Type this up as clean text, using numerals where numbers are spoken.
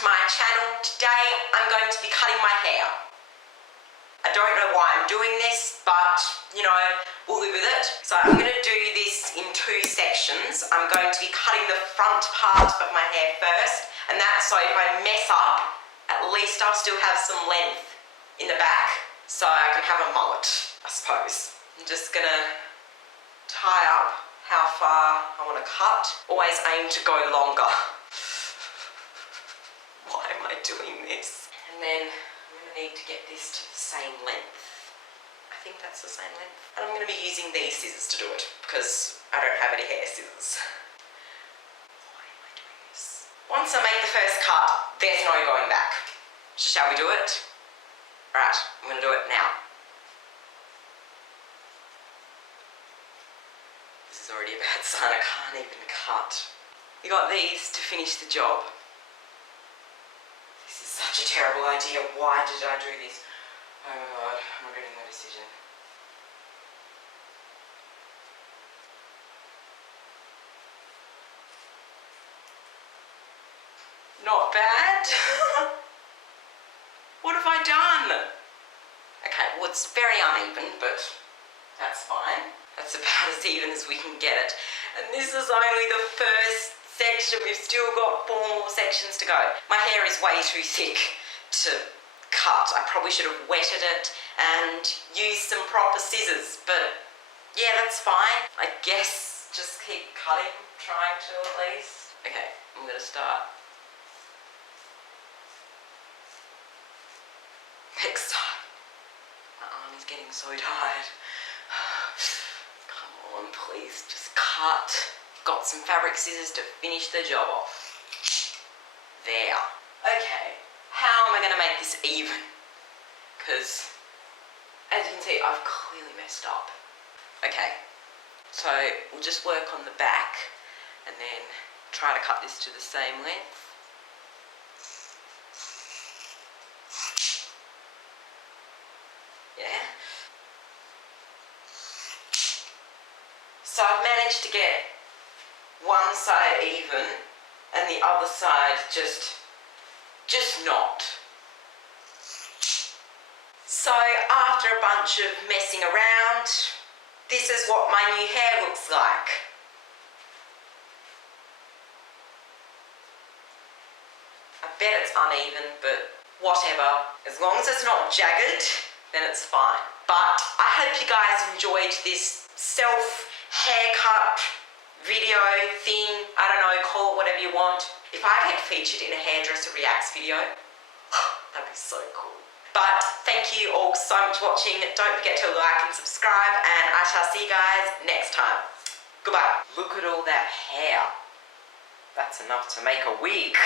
to my channel. Today I'm going to be cutting my hair. I don't know why I'm doing this, but you know, we'll live with it. So I'm going to do this in two sections. I'm going to be cutting the front part of my hair first, and that's so if I mess up, at least I'll still have some length in the back, so I can have a mullet, I suppose. I'm just going to tie up how far I want to cut. Always aim to go longer. Why am I doing this? And then I'm going to need to get this to the same length. I think that's the same length. And I'm going to be using these scissors to do it because I don't have any hair scissors. Why am I doing this? Once I make the first cut, there's no going back. Shall we do it? Right, I'm going to do it now. This is already a bad sign, I can't even cut. You got these to finish the job. This is such a terrible idea. Why did I do this? Oh my god, I'm regretting my decision. Not bad. What have I done? Okay, well it's very uneven, but that's fine. That's about as even as we can get it. And this is only the first section. We've still got 4 more sections to go. My hair is way too thick to cut. I probably should have wetted it and used some proper scissors, but yeah, that's fine. I guess just keep cutting, trying to at least. Okay, I'm gonna start. Next time. My arm is getting so tired. Come on, please, just cut. Got some fabric scissors to finish the job off. There. Okay, how am I going to make this even? Because, as you can see, I've clearly messed up. Okay, so we'll just work on the back and then try to cut this to the same length. Yeah. So I've managed to get one side even and the other side just not. So after a bunch of messing around, this is what my new hair looks like. I bet it's uneven, but whatever. As long as it's not jagged, then it's fine. But I hope you guys enjoyed this self-haircut video thing. I don't know, call it whatever you want. If I get featured in a hairdresser reacts video, that'd be so cool. But thank you all so much for watching. Don't forget to like and subscribe, and I shall see you guys next time. Goodbye. Look at all that hair. That's enough to make a wig.